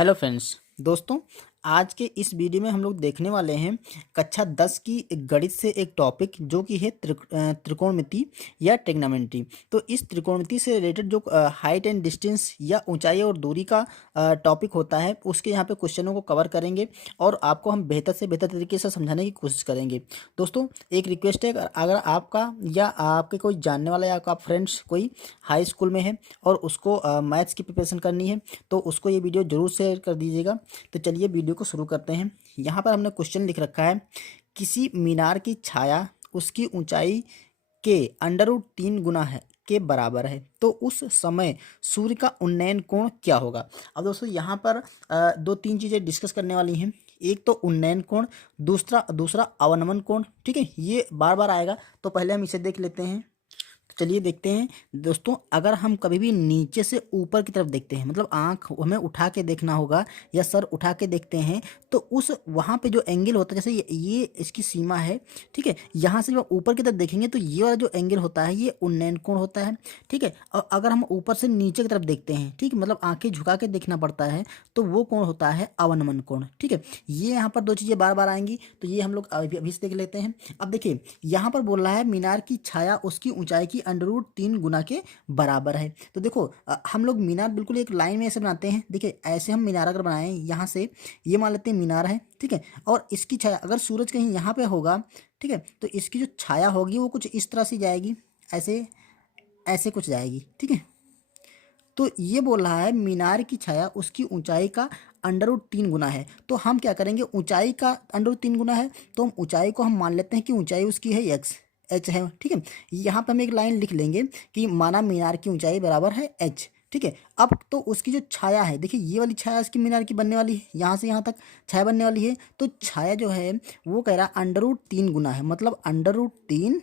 Hello friends. दोस्तों, आज के इस वीडियो में हम लोग देखने वाले हैं कक्षा 10 की गणित से एक टॉपिक जो कि है त्रिकोणमिति या ट्रिग्नोमेट्री। तो इस त्रिकोणमिति से रिलेटेड जो हाइट एंड डिस्टेंस या ऊंचाई और दूरी का टॉपिक होता है उसके यहाँ पे क्वेश्चनों को कवर करेंगे और आपको हम बेहतर से बेहतर तरीके से समझाने की कोशिश करेंगे। दोस्तों, एक रिक्वेस्ट है, अगर आपका या आपके कोई जानने वाला या आपका फ्रेंड्स कोई हाई स्कूल में है और उसको मैथ्स की प्रिपरेशन करनी है तो उसको ये वीडियो ज़रूर शेयर कर दीजिएगा। तो चलिए वीडियो को शुरू करते हैं। यहाँ पर हमने क्वेश्चन लिख रखा है, किसी मीनार की छाया उसकी ऊंचाई के √3 गुना है के बराबर है, तो उस समय सूर्य का उन्नयन कोण क्या होगा। अब दोस्तों यहाँ पर दो तीन चीज़ें डिस्कस करने वाली हैं। एक तो उन्नयन कोण, दूसरा दूसरा अवनमन कोण। ठीक है, ये बार बार आएगा, तो पहले हम इसे देख लेते हैं। चलिए देखते हैं दोस्तों, अगर हम कभी भी नीचे से ऊपर की तरफ देखते हैं, मतलब आंख हमें उठा के देखना होगा या सर उठा के देखते हैं, तो उस वहाँ पे जो एंगल होता है, जैसे ये इसकी सीमा है। ठीक है, यहाँ से जब ऊपर की तरफ देखेंगे तो ये वाला जो एंगल होता है ये उन्नयन कोण होता है। ठीक है, और अगर हम ऊपर से नीचे की तरफ देखते हैं, ठीक है, मतलब आंखें झुका के देखना पड़ता है, तो वो कोण होता है अवनमन कोण। ठीक है, ये यहाँ पर दो चीज़ें बार बार आएंगी, तो ये हम लोग अभी से देख लेते हैं। अब देखिए यहाँ पर बोल रहा है मीनार की छाया उसकी ऊंचाई की √3 गुना के बराबर है। तो देखो हम लोग मीनार बिल्कुल एक लाइन में ऐसे बनाते हैं। देखिए ऐसे हम मीनार अगर बनाएं, यहाँ से ये मान लेते हैं मीनार है। ठीक है, और इसकी छाया अगर सूरज कहीं यहाँ पे होगा, ठीक है, तो इसकी जो छाया होगी वो कुछ इस तरह से जाएगी, ऐसे ऐसे कुछ जाएगी। ठीक है, तो ये बोल रहा है मीनार की छाया उसकी ऊंचाई का √3 गुना है। तो हम क्या करेंगे, ऊंचाई का √3 गुना है तो हम ऊंचाई को हम मान लेते हैं कि ऊंचाई उसकी है एक्स, एच है। ठीक है, यहाँ पे हम एक लाइन लिख लेंगे कि माना मीनार की ऊंचाई बराबर है एच। ठीक है, अब तो उसकी जो छाया है, देखिए ये वाली छाया इसकी मीनार की बनने वाली है, यहाँ से यहाँ तक छाया बनने वाली है। तो छाया जो है वो कह रहा है √3 गुना है, मतलब √3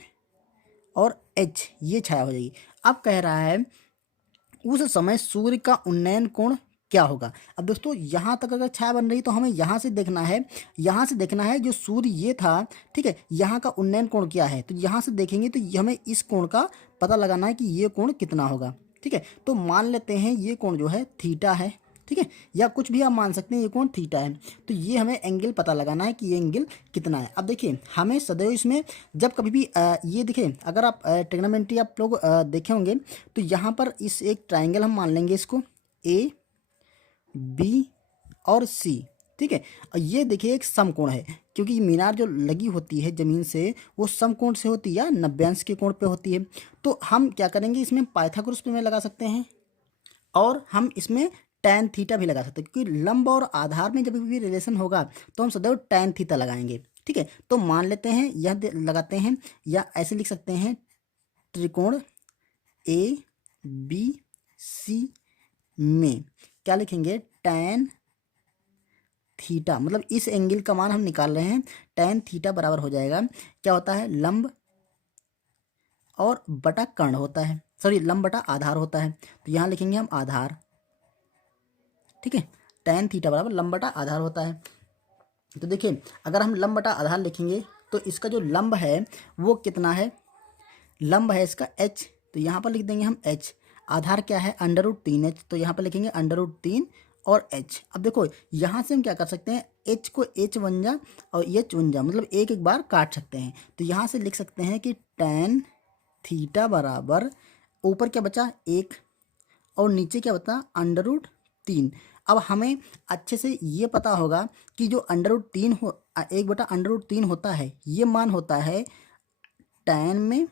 और एच, ये छाया हो जाएगी। अब कह रहा है उस समय सूर्य का उन्नयन कोण क्या होगा। अब दोस्तों यहाँ तक अगर छाया बन रही तो हमें यहाँ से देखना है, यहाँ से देखना है जो सूर्य ये था। ठीक है, यहाँ का उन्नयन कोण क्या है, तो यहाँ से देखेंगे तो हमें इस कोण का पता लगाना है कि ये कोण कितना होगा। ठीक है, तो मान लेते हैं ये कोण जो है थीटा है। ठीक है, या कुछ भी आप मान सकते हैं, ये कोण थीटा है। तो ये हमें एंगल पता लगाना है कि ये एंगल कितना है। अब देखिए हमें सदैव इसमें जब कभी भी ये देखिए, अगर आप ट्रिग्नोमेट्री आप लोग देखे होंगे तो यहाँ पर इस एक ट्राइंगल हम मान लेंगे इसको ए बी और सी। ठीक है, और ये देखिए एक समकोण है, क्योंकि मीनार जो लगी होती है ज़मीन से वो समकोण से होती है या 90° के कोण पे होती है। तो हम क्या करेंगे, इसमें पाइथागोरस प्रमेय लगा सकते हैं और हम इसमें टैन थीटा भी लगा सकते हैं, क्योंकि लंब और आधार में जब भी रिलेशन होगा तो हम सदैव टैन थीटा लगाएंगे। ठीक है, तो मान लेते हैं यह लगाते हैं, या ऐसे लिख सकते हैं त्रिकोण ए बी सी में क्या लिखेंगे, टैन थीटा, मतलब इस एंगल का मान हम निकाल रहे हैं। टैन थीटा बराबर हो जाएगा, क्या होता है, लंब और बटा कर्ण होता है, सॉरी लंब बटा आधार होता है। तो यहाँ लिखेंगे हम आधार। ठीक है, टैन थीटा बराबर लंब बटा आधार होता है। तो देखिए अगर हम लंब बटा आधार लिखेंगे तो इसका जो लंब है वो कितना है, लंब है इसका एच, तो यहाँ पर लिख देंगे हम एच। आधार क्या है, √3h, तो यहाँ पर लिखेंगे √3 और एच। अब देखो यहाँ से हम क्या कर सकते हैं, एच को एच बन जा और एच बन जा, मतलब एक एक बार काट सकते हैं। तो यहाँ से लिख सकते हैं कि टैन थीटा बराबर, ऊपर क्या बचा एक और नीचे क्या बता √3। अब हमें अच्छे से ये पता होगा कि जो √3 हो 1/√3 होता है, ये मान होता है टैन में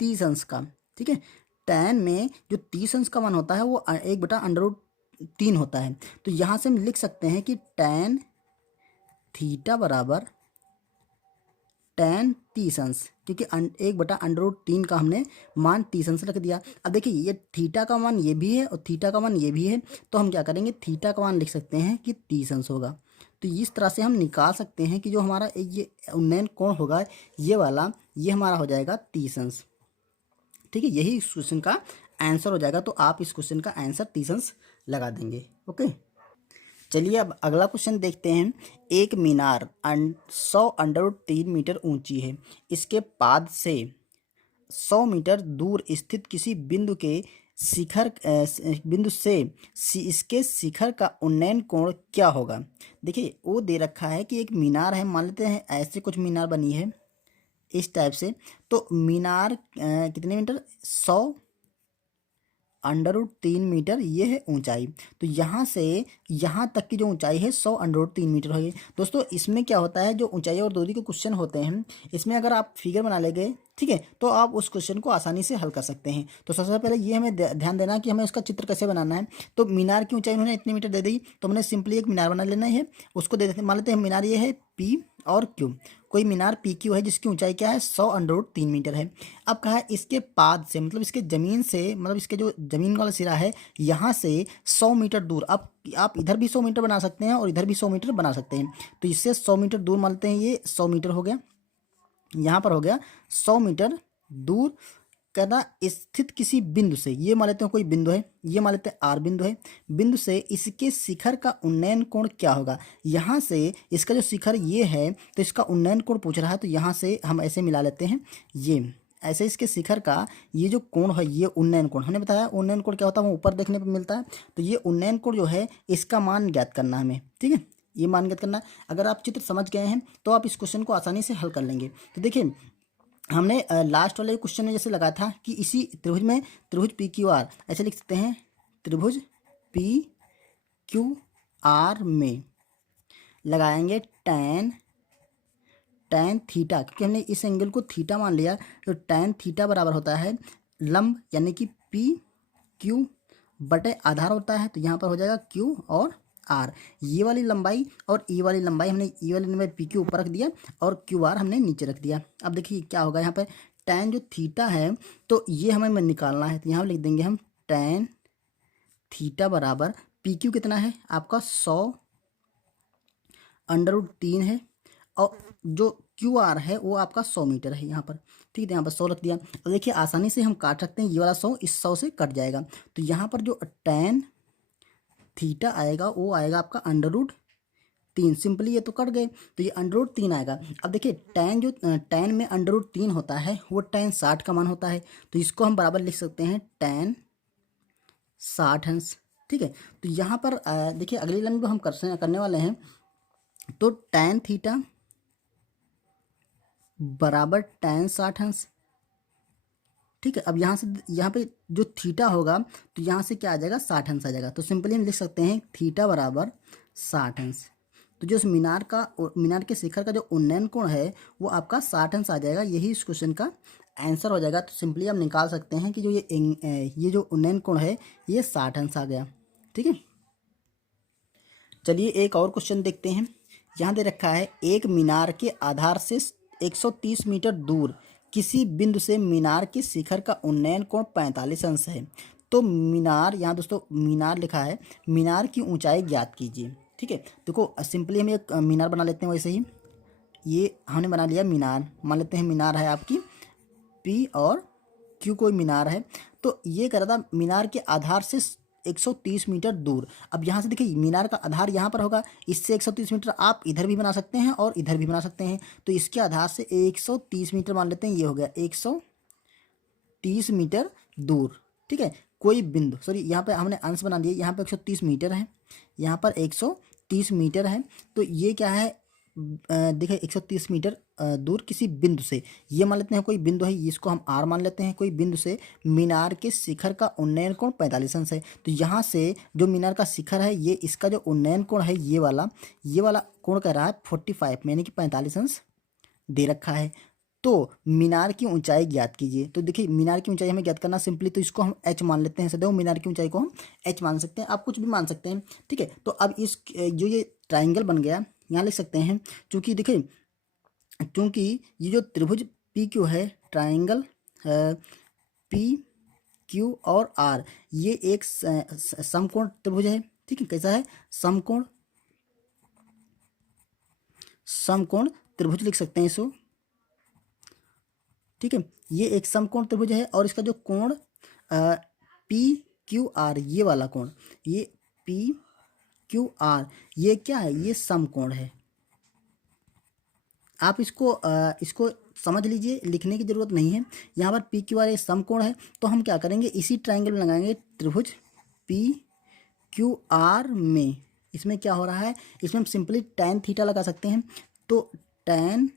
30 अंश का। ठीक है, टैन में जो 30 अंश का मान होता है वो 1/√3 होता है। तो यहाँ से हम लिख सकते हैं कि टैन थीटा बराबर टैन 30 अंश, क्योंकि 1/√3 का हमने मान 30 अंश रख दिया। अब देखिए ये थीटा का मान ये भी है और थीटा का मान ये भी है, तो हम क्या करेंगे, थीटा का मान लिख सकते हैं कि 30 अंश होगा। तो इस तरह से हम निकाल सकते हैं कि जो हमारा ये उन्नयन कोण होगा ये वाला, ये हमारा हो जाएगा 30 अंश। ठीक है, यही इस क्वेश्चन का आंसर हो जाएगा। तो आप इस क्वेश्चन का आंसर 30 अंश लगा देंगे। ओके, चलिए अब अगला क्वेश्चन देखते हैं। एक मीनार 100 √3 मीटर ऊंची है, इसके पाद से 100 मीटर दूर स्थित किसी बिंदु के शिखर बिंदु से इसके शिखर का उन्नयन कोण क्या होगा। देखिए वो दे रखा है कि एक मीनार है, मान लेते हैं ऐसे कुछ मीनार बनी है इस टाइप से। तो मीनार कितने मीटर, 100√3 मीटर ये है ऊंचाई। तो यहाँ से यहाँ तक की जो ऊंचाई है 100√3 मीटर होगी। दोस्तों इसमें क्या होता है, जो ऊंचाई और दूरी के क्वेश्चन होते हैं इसमें अगर आप फिगर बना ले गए, ठीक है, तो आप उस क्वेश्चन को आसानी से हल कर सकते हैं। तो सबसे पहले ये हमें ध्यान देना कि हमें उसका चित्र कैसे बनाना है। तो मीनार की ऊंचाई उन्होंने इतने मीटर दे दी, तो हमने सिंपली एक मीनार बना लेना है, उसको दे देते, मान लेते हैं मीनार ये है पी और क्यू। कोई मीनार पी क्यू है जिसकी ऊंचाई क्या है, 100√3 मीटर है। अब कहा है इसके पाद से, मतलब इसके ज़मीन से, मतलब इसके जो ज़मीन वाला सिरा है यहाँ से 100 मीटर दूर। अब आप इधर भी 100 मीटर बना सकते हैं और इधर भी 100 मीटर बना सकते हैं। तो इससे 100 मीटर दूर मान लेते हैं, ये 100 मीटर हो गया, यहाँ पर हो गया 100 मीटर दूर। कहना स्थित किसी बिंदु से, ये मान लेते हैं कोई बिंदु है, ये मान लेते हैं आर बिंदु है, बिंदु से इसके शिखर का उन्नयन कोण क्या होगा। यहाँ से इसका जो शिखर ये है तो इसका उन्नयन कोण पूछ रहा है, तो यहाँ से हम ऐसे मिला लेते हैं, ये ऐसे इसके शिखर का ये जो कोण है ये उन्नयन कोण, हमने बताया उन्नयन कोण क्या होता है, वो ऊपर देखने पर मिलता है। तो ये उन्नयन कोण जो है इसका मान ज्ञात करना है हमें, ठीक है, ये मान ज्ञात करना है। अगर आप चित्र समझ गए हैं तो आप इस क्वेश्चन को आसानी से हल कर लेंगे। तो देखिए हमने लास्ट वाले क्वेश्चन में जैसे लगाया था कि इसी त्रिभुज में, त्रिभुज पी क्यू आर ऐसे लिख सकते हैं, त्रिभुज पी क्यू आर में लगाएंगे टैन टैन थीटा, क्योंकि हमने इस एंगल को थीटा मान लिया। तो टैन थीटा बराबर होता है लंब यानी कि पी क्यू बटे आधार होता है, तो यहाँ पर हो जाएगा क्यू और आर, ये वाली लंबाई और ई वाली लंबाई, हमने ई वाली लंबाई पी क्यू ऊपर रख दिया और क्यू आर हमने नीचे रख दिया। अब देखिए क्या होगा यहाँ पर, टैन जो थीटा है तो ये हमें निकालना है, तो यहाँ लिख देंगे हम टैन थीटा बराबर पी क्यू कितना है आपका 100√3 है, और जो क्यू आर है वो आपका 100 मीटर है यहाँ पर, ठीक है, यहाँ पर 100 रख दिया। और देखिए आसानी से हम काट सकते हैं, ये वाला 100 इस 100 से कट जाएगा। तो यहाँ पर जो टैन थीटा आएगा वो आएगा आपका 3, सिंपली ये तो कट गए, तो ये 3 आएगा। अब देखिए टैन जो टैन में 3 होता है वो टैन 60 का मान होता है, तो इसको हम बराबर लिख सकते हैं टैन 60 अंश, ठीक है। तो यहाँ पर देखिए अगली लाइन जो हम करने वाले हैं, तो टैन थीटा बराबर टैन 60 अंश, ठीक है। अब यहाँ से यहाँ पे जो थीटा होगा तो यहाँ से क्या आ जाएगा, 60 अंश आ जाएगा। तो सिंपली हम लिख सकते हैं थीटा बराबर 60 अंश। तो जो उस मीनार के शिखर का जो उन्नयन कोण है वो आपका 60 अंश आ जाएगा, यही इस क्वेश्चन का आंसर हो जाएगा। तो सिंपली हम निकाल सकते हैं कि जो ये जो उन्नयन कोण है ये 60 अंश आ गया, ठीक है। चलिए एक और क्वेश्चन देखते हैं। यहाँ दे रखा है एक मीनार के आधार से 130 मीटर दूर किसी बिंदु से मीनार के शिखर का उन्नयन कोण 45 अंश है। तो मीनार, यहाँ दोस्तों मीनार लिखा है, मीनार की ऊंचाई ज्ञात कीजिए, ठीक है। देखो सिंपली हम एक मीनार बना लेते हैं, वैसे ही ये हमने बना लिया मीनार, मान लेते हैं मीनार है आपकी पी और क्यू कोई मीनार है। तो ये कह रहा था मीनार के आधार से 130 मीटर दूर। अब यहाँ से देखिए मीनार का आधार यहाँ पर होगा, इससे 130 मीटर आप इधर भी बना सकते हैं और इधर भी बना सकते हैं। तो इसके आधार से 130 मीटर मान लेते हैं, ये हो गया 130 मीटर दूर, ठीक है। कोई बिंदु, सॉरी यहाँ पे हमने अंश बना दिया, यहाँ पे 130 मीटर है, यहाँ पर 130 मीटर है। तो ये क्या है, देखिए 130 मीटर दूर किसी बिंदु से, ये मान लेते हैं कोई बिंदु है, इसको हम आर मान लेते हैं, कोई बिंदु से मीनार के शिखर का उन्नयन कोण 45 अंश है। तो यहाँ से जो मीनार का शिखर है ये, इसका जो उन्नयन कोण है ये वाला कोण कह रहा है 45 यानी कि 45 अंश दे रखा है। तो मीनार की ऊंचाई ज्ञात कीजिए। तो देखिए मीनार की ऊंचाई हमें ज्ञात करना, सिंपली तो इसको हम एच मान लेते हैं, सदैव मीनार की ऊंचाई को हम एच मान सकते हैं, आप कुछ भी मान सकते हैं, ठीक है। तो अब इस जो ये ट्राइंगल बन गया यहाँ लिख सकते हैं, क्योंकि देखिए क्योंकि ये जो त्रिभुज पी क्यू है, ट्राइंगल पी क्यू और आर, ये एक समकोण त्रिभुज है, ठीक है। कैसा है, समकोण त्रिभुज लिख सकते हैं इसको, ठीक है। ये एक समकोण त्रिभुज है और इसका जो कोण पी क्यू आर, ये वाला कोण, ये पी क्यू आर ये क्या है, ये समकोण है। आप इसको समझ लीजिए, लिखने की ज़रूरत नहीं है। यहाँ पर पी क्यू आर एक समकोण है, तो हम क्या करेंगे, इसी ट्राइंगल में लगाएंगे त्रिभुज पी क्यू आर में। इसमें क्या हो रहा है, इसमें हम सिंपली tan थीटा लगा सकते हैं। तो tan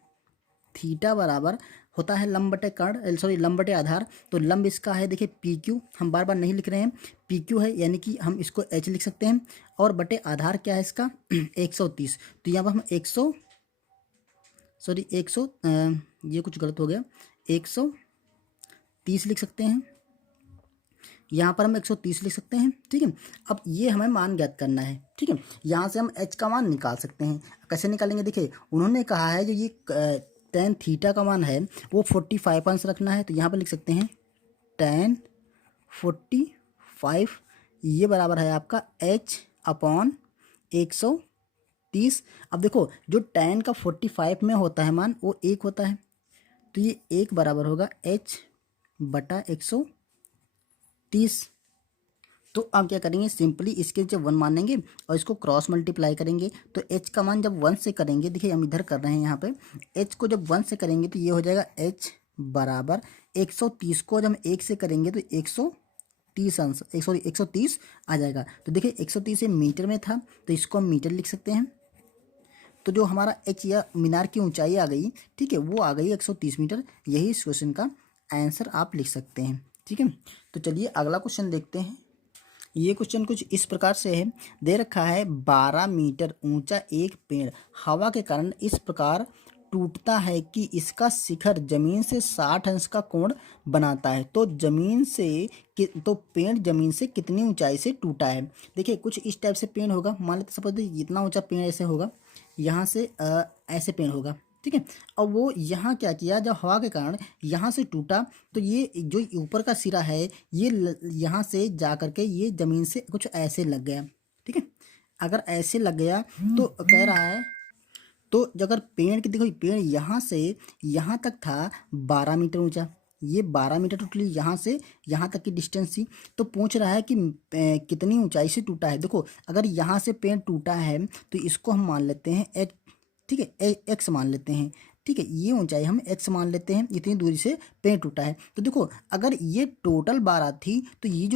थीटा बराबर होता है लंब बटे कर्ण, सॉरी लंब बटे आधार। तो लंब इसका है देखिए पी क्यू, हम बार बार नहीं लिख रहे हैं, पी क्यू है, यानी कि हम इसको एच लिख सकते हैं। और बटे आधार क्या है इसका 130। तो यहाँ पर हम 100 ये कुछ गलत हो गया, 130 लिख सकते हैं। यहाँ पर हम 130 लिख सकते हैं, ठीक है। अब ये हमें मान ज्ञात करना है, ठीक है। यहाँ से हम h का मान निकाल सकते हैं। कैसे निकालेंगे, देखिए उन्होंने कहा है जो ये tan थीटा का मान है वो 45 अंश रखना है। तो यहाँ पर लिख सकते हैं tan 45, ये बराबर है आपका h अपॉन 130। अब देखो जो tan का 45 में होता है मान वो 1 होता है, तो ये 1 बराबर होगा h बटा 130। तो आप क्या करेंगे, सिंपली इसके जब 1 मानेंगे और इसको क्रॉस मल्टीप्लाई करेंगे, तो h का मान जब 1 से करेंगे, देखिए हम इधर कर रहे हैं यहाँ पे, h को जब 1 से करेंगे तो ये हो जाएगा h बराबर 130 को जब हम 1 से करेंगे तो 130 अंश 130 आ जाएगा। तो देखिए 130 ये मीटर में था, तो इसको हम मीटर लिख सकते हैं। तो जो हमारा h या मीनार की ऊंचाई आ गई, ठीक है, वो आ गई 130 मीटर। यही इस क्वेश्चन का आंसर आप लिख सकते हैं, ठीक है। तो चलिए अगला क्वेश्चन देखते हैं। ये क्वेश्चन कुछ इस प्रकार से है, दे रखा है 12 मीटर ऊंचा एक पेड़ हवा के कारण इस प्रकार टूटता है कि इसका शिखर जमीन से 60 अंश का कोण बनाता है। तो पेड़ जमीन से कितनी ऊंचाई से टूटा है। देखिए कुछ इस टाइप से पेड़ होगा, मान लेते सपोज इतना ऊंचा पेड़ ऐसे होगा, यहाँ से ऐसे पेड़ होगा, ठीक है। और वो यहाँ क्या किया, जब हवा के कारण यहाँ से टूटा, तो ये जो ऊपर का सिरा है ये यहाँ से जा करके ये जमीन से कुछ ऐसे लग गया, ठीक है। अगर ऐसे लग गया तो कह रहा है, तो अगर पेड़ की देखो, पेड़ यहाँ से यहाँ तक था 12 मीटर ऊंचा, ये 12 मीटर टोटली यहाँ से यहाँ तक की डिस्टेंस थी। तो पूछ रहा है कि कितनी ऊंचाई से टूटा है। देखो अगर यहाँ से पेड़ टूटा है तो इसको हम मान लेते हैं एच, ठीक है, एक्स मान लेते हैं, ठीक है। ये ऊंचाई हम एक्स मान लेते हैं, इतनी दूरी से पेड़ टूटा है। तो देखो अगर ये टोटल 12 थी, तो ये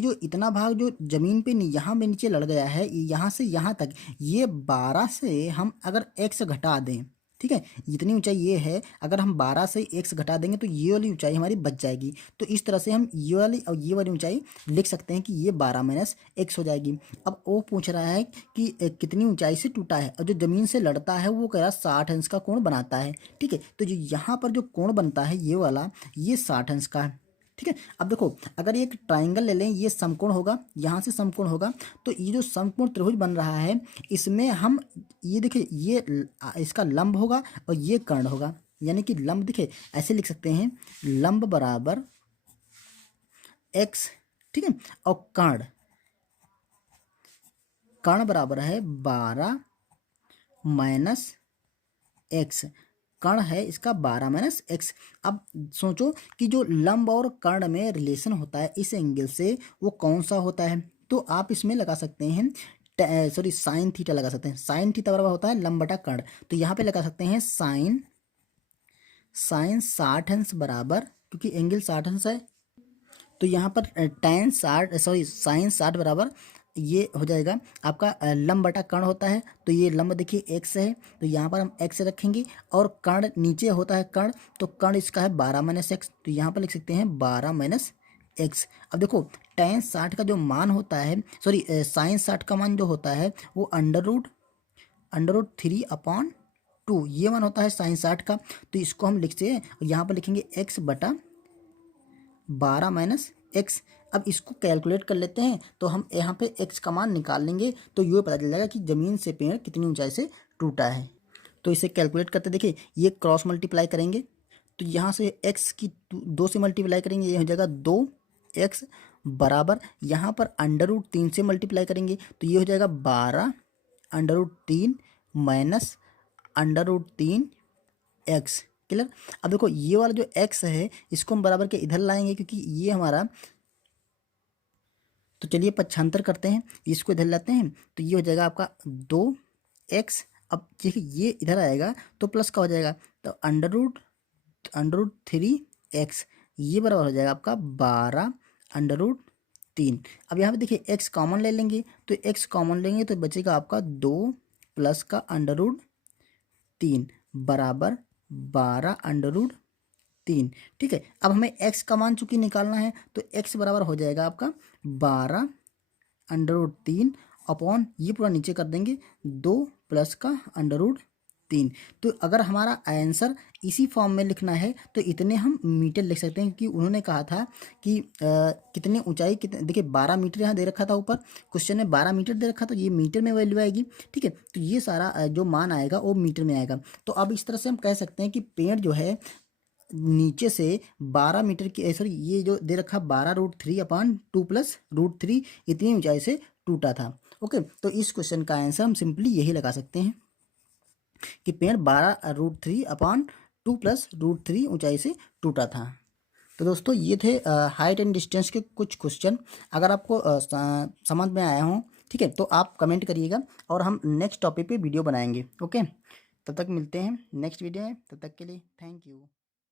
जो इतना भाग जो जमीन पे यहाँ में नीचे लड़ गया है, यहाँ से यहाँ तक, ये 12 से हम अगर एक्स घटा दें, ठीक है, जितनी ऊंचाई ये है, अगर हम 12 से एक्स घटा देंगे तो ये वाली ऊंचाई हमारी बच जाएगी। तो इस तरह से हम ये वाली और ये वाली ऊंचाई लिख सकते हैं कि ये 12 माइनस एक्स हो जाएगी। अब वो पूछ रहा है कि कितनी ऊंचाई से टूटा है, और जो जमीन से लड़ता है वो कह रहा है 60 अंश का कोण बनाता है, ठीक है। तो जो यहाँ पर जो कोण बनता है ये वाला, ये 60 अंश का है, ठीक है। अब देखो अगर एक ट्राइंगल ले लें, ये समकोण होगा, यहाँ से समकोण होगा, तो ये जो समकोण त्रिभुज बन रहा है इसमें हम ये देखिए ये इसका लंब होगा और ये कर्ण होगा, यानी कि लंब देखिए ऐसे लिख सकते हैं, लंब बराबर x, ठीक है, और कर्ण कर्ण बराबर है 12 माइनस एक्स। कर्ण है इसका 12 माइनस एक्स। अब सोचो कि जो लंब और कर्ण में रिलेशन होता है इस एंगल से, वो कौन सा होता है। तो आप इसमें लगा सकते हैं साइन थीटा लगा सकते हैं। साइन थीटा बराबर होता है लंब बटा कर्ण। तो यहाँ पे लगा सकते हैं साइन 60 अंश बराबर, क्योंकि एंगल 60 अंश है, तो यहाँ पर साइन 60 बराबर ये हो जाएगा आपका लंब बटा कर्ण होता है। तो ये लंब देखिए एक्स है, तो यहाँ पर हम एक्स रखेंगे, और कर्ण नीचे होता है कर्ण, तो कर्ण इसका है 12 माइनस एक्स, तो यहाँ पर लिख सकते हैं 12 माइनस एक्स। अब देखो tan 60 का जो मान होता है, साइन 60 का मान जो होता है वो अंडर रूट 3/2 ये मान होता है साइन 60 का। तो इसको हम लिखते हैं, यहाँ पर लिखेंगे एक्स बटा 12 माइनस एक्स। अब इसको कैलकुलेट कर लेते हैं, तो हम यहाँ पे x का मान निकाल लेंगे, तो ये पता चल जाएगा कि ज़मीन से पेड़ कितनी ऊंचाई से टूटा है। तो इसे कैलकुलेट करते देखिए, ये क्रॉस मल्टीप्लाई करेंगे, तो यहाँ से x की 2 से मल्टीप्लाई करेंगे, ये हो जाएगा 2x बराबर, यहाँ पर √3 से मल्टीप्लाई करेंगे, तो ये हो जाएगा 12 √3 माइनस √3 x। क्लियर। अब देखो ये वाला जो x है इसको हम बराबर के इधर लाएंगे, क्योंकि ये हमारा, तो चलिए पक्षांतर करते हैं, इसको इधर लाते हैं, तो ये हो जाएगा आपका 2x। अब देखिए ये इधर आएगा तो प्लस का हो जाएगा, तो √3x, ये बराबर हो जाएगा आपका 12√3। अब यहाँ पे देखिए x कॉमन ले लेंगे, तो x कॉमन लेंगे तो बचेगा आपका 2 प्लस का √3 बराबर 12√3। ठीक है, अब हमें x का मान चूंकि निकालना है, तो x बराबर हो जाएगा आपका 12√3 अपॉन ये पूरा नीचे कर देंगे 2 प्लस का √3। तो अगर हमारा आंसर इसी फॉर्म में लिखना है तो इतने हम मीटर लिख सकते हैं, क्योंकि उन्होंने कहा था कि कितनी ऊंचाई, कितने, देखिए 12 मीटर यहाँ दे रखा था, ऊपर क्वेश्चन में 12 मीटर दे रखा, तो ये मीटर में वैल्यू आएगी। ठीक है, तो ये सारा जो मान आएगा वो मीटर में आएगा। तो अब इस तरह से हम कह सकते हैं कि पेड़ जो है नीचे से 12 मीटर की, सॉरी ये जो दे रखा 12√3 अपॉन 2 प्लस √3 इतनी ऊंचाई से टूटा था। ओके, तो इस क्वेश्चन का आंसर हम सिंपली यही लगा सकते हैं कि पेड़ 12√3 अपॉन 2 प्लस √3 ऊंचाई से टूटा था। तो दोस्तों ये थे हाइट एंड डिस्टेंस के कुछ क्वेश्चन। अगर आपको समझ में आया हो, ठीक है, तो आप कमेंट करिएगा और हम नेक्स्ट टॉपिक पे वीडियो बनाएंगे। ओके, तब तक मिलते हैं नेक्स्ट वीडियो में, तब तक के लिए थैंक यू।